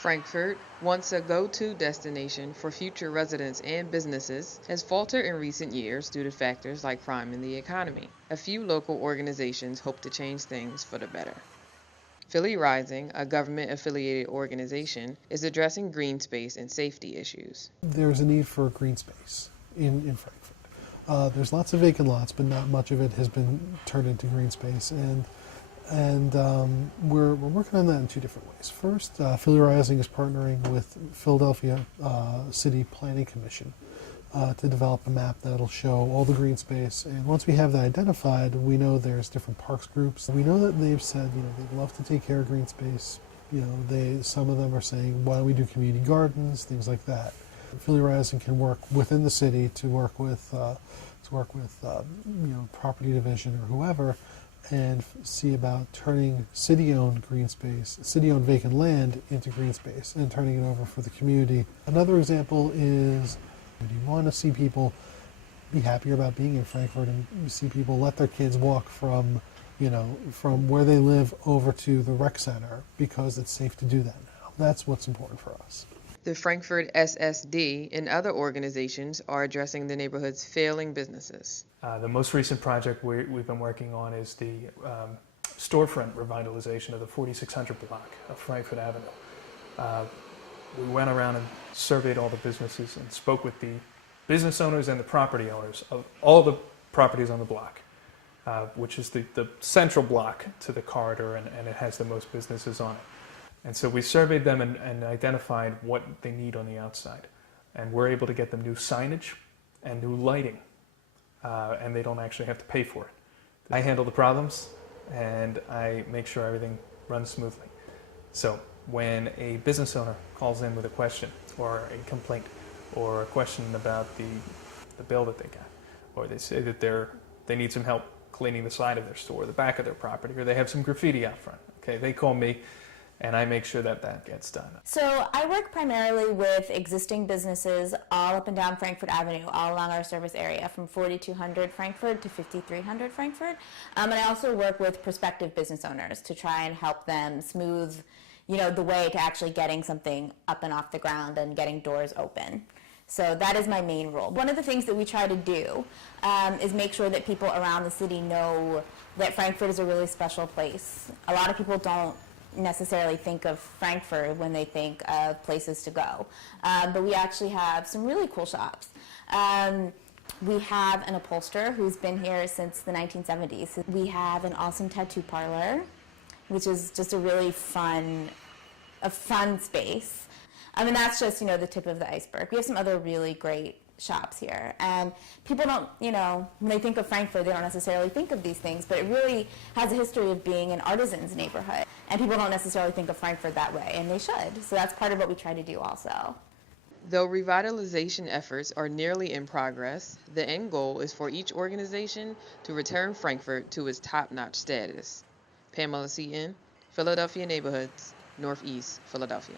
Frankfurt, once a go-to destination for future residents and businesses, has faltered in recent years due to factors like crime and the economy. A few local organizations hope to change things for the better. Philly Rising, a government-affiliated organization, is addressing green space and safety issues. There's a need for green space in Frankfurt. There's lots of vacant lots, but not much of it has been turned into green space. And we're working on that in two different ways. First, Philly Rising is partnering with Philadelphia City Planning Commission to develop a map that'll show all the green space. And once we have that identified, we know there's different parks groups. We know that they've said, they'd love to take care of green space. Some of them are saying, why don't we do community gardens, things like that. Philly Rising can work within the city to work with property division or whoever, and see about turning city-owned green space, city-owned vacant land into green space and turning it over for the community. Another example is you want to see people be happier about being in Frankfurt, and you see people let their kids walk from where they live over to the rec center because it's safe to do that now. That's what's important for us. The Frankfurt SSD and other organizations are addressing the neighborhood's failing businesses. The most recent project we've been working on is the storefront revitalization of the 4600 block of Frankfurt Avenue. We went around and surveyed all the businesses and spoke with the business owners and the property owners of all the properties on the block, which is the central block to the corridor, and it has the most businesses on it. And so we surveyed them and identified what they need on the outside. And we're able to get them new signage and new lighting, and they don't actually have to pay for it. I handle the problems, and I make sure everything runs smoothly. So when a business owner calls in with a question or a complaint or a question about the bill that they got, or they say that they need some help cleaning the side of their store, the back of their property, or they have some graffiti out front, okay, they call me, and I make sure that gets done. So I work primarily with existing businesses all up and down Frankfurt Avenue, all along our service area, from 4200 Frankfurt to 5300 Frankfurt. And I also work with prospective business owners to try and help them smooth, the way to actually getting something up and off the ground and getting doors open. So that is my main role. One of the things that we try to do is make sure that people around the city know that Frankfurt is a really special place. A lot of people don't necessarily think of Frankfurt when they think of places to go. But we actually have some really cool shops. We have an upholsterer who's been here since the 1970s. We have an awesome tattoo parlor, which is just a really fun space. I mean, that's just, the tip of the iceberg. We have some other really great shops here. And people don't, when they think of Frankfurt, they don't necessarily think of these things, but it really has a history of being an artisan's neighborhood. And people don't necessarily think of Frankfurt that way, and they should. So that's part of what we try to do also. Though revitalization efforts are nearly in progress, the end goal is for each organization to return Frankfurt to its top-notch status. Pamela, Seaton, Philadelphia Neighborhoods, Northeast Philadelphia.